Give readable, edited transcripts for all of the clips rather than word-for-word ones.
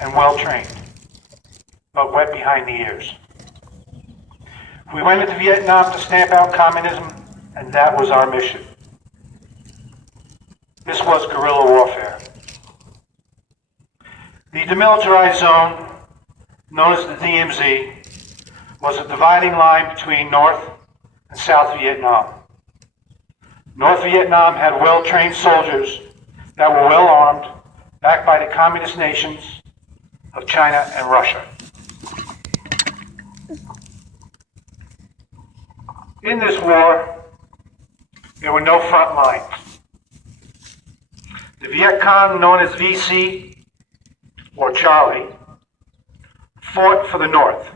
and well-trained, but wet behind the ears. We went into Vietnam to stamp out communism, and that was our mission. This was guerrilla warfare. The demilitarized zone, known as the DMZ, was a dividing line between North and South Vietnam. North Vietnam had well-trained soldiers that were well-armed, backed by the communist nations of China and Russia. In this war, there were no front lines. The Viet Cong, known as VC, or Charlie, fought for the North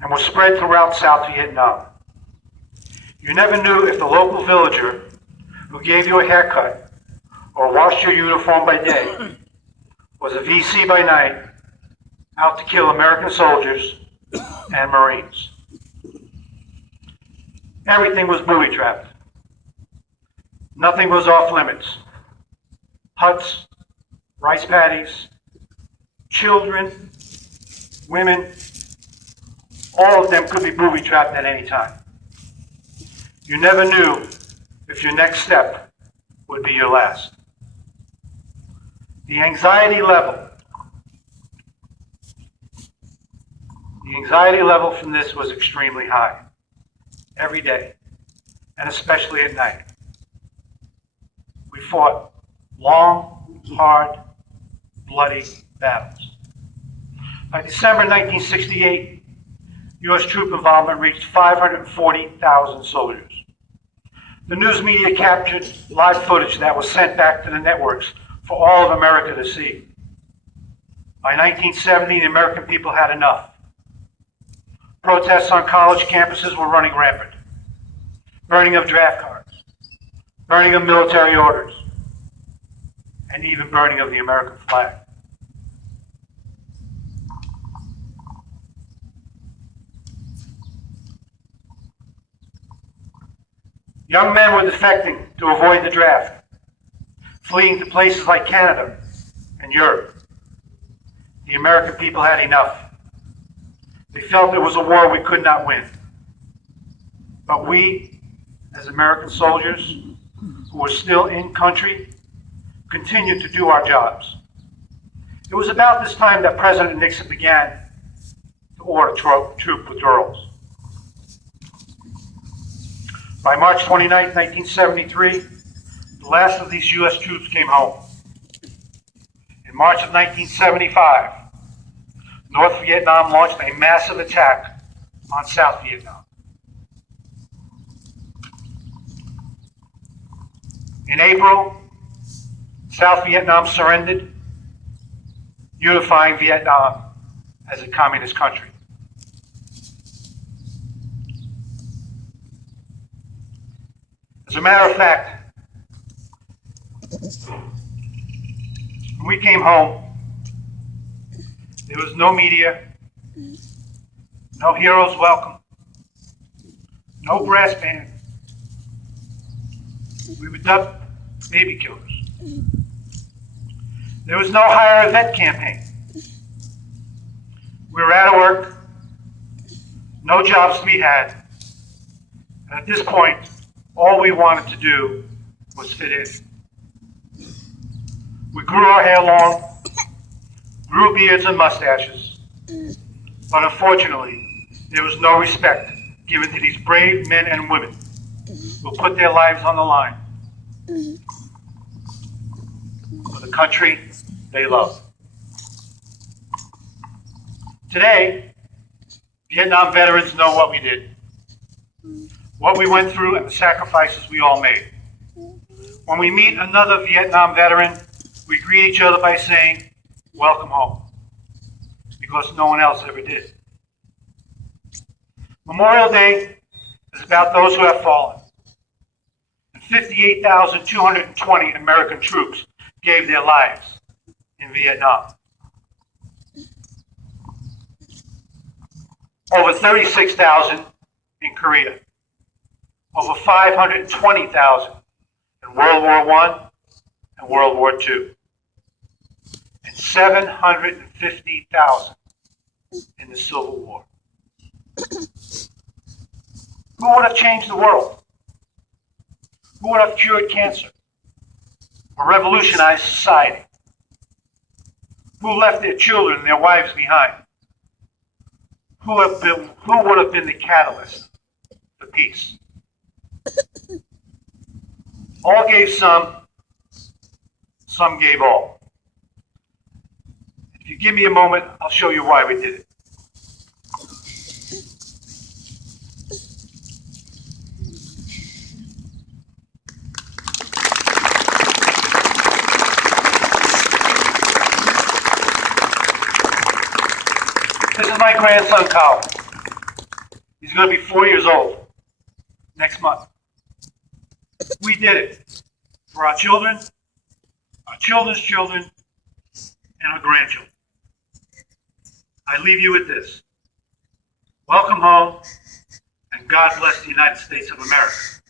and were spread throughout South Vietnam. You never knew if the local villager who gave you a haircut or washed your uniform by day was a VC by night, out to kill American soldiers and Marines. Everything was booby-trapped. Nothing was off limits. Huts, rice paddies, children, women, all of them could be booby-trapped at any time. You never knew if your next step would be your last. The anxiety level from this was extremely high, every day, and especially at night. We fought long, hard, bloody battles. By December 1968, U.S. troop involvement reached 540,000 soldiers. The news media captured live footage that was sent back to the networks for all of America to see. By 1970, the American people had enough. Protests on college campuses were running rampant. Burning of draft cards, burning of military orders, and even burning of the American flag. Young men were defecting to avoid the draft, fleeing to places like Canada and Europe. The American people had enough. They felt it was a war we could not win. But we, as American soldiers who were still in country, continued to do our jobs. It was about this time that President Nixon began to order troop withdrawals. By March 29, 1973, the last of these U.S. troops came home. In March of 1975, North Vietnam launched a massive attack on South Vietnam. In April, South Vietnam surrendered, unifying Vietnam as a communist country. As a matter of fact, when we came home, there was no media, no heroes welcome, no brass band. We were dubbed baby killers. There was no hire a vet campaign. We were out of work, no jobs to be had, and at this point, all we wanted to do was fit in. We grew our hair long, grew beards and mustaches, but unfortunately, there was no respect given to these brave men and women who put their lives on the line for the country they love. Today, Vietnam veterans know what we did, what we went through, and the sacrifices we all made. When we meet another Vietnam veteran, we greet each other by saying, "Welcome home," because no one else ever did. Memorial Day is about those who have fallen. And 58,220 American troops gave their lives in Vietnam. Over 36,000 in Korea. Over 520,000 in World War I and World War II. And 750,000 in the Civil War. Who would have changed the world? Who would have cured cancer or revolutionized society? Who left their children and their wives behind? Who would have been the catalyst for peace? All gave some gave all. If you give me a moment, I'll show you why we did it. This is my grandson, Colin. He's going to be 4 years old next month. We did it for our children, our children's children, and our grandchildren. I leave you with this. Welcome home, and God bless the United States of America.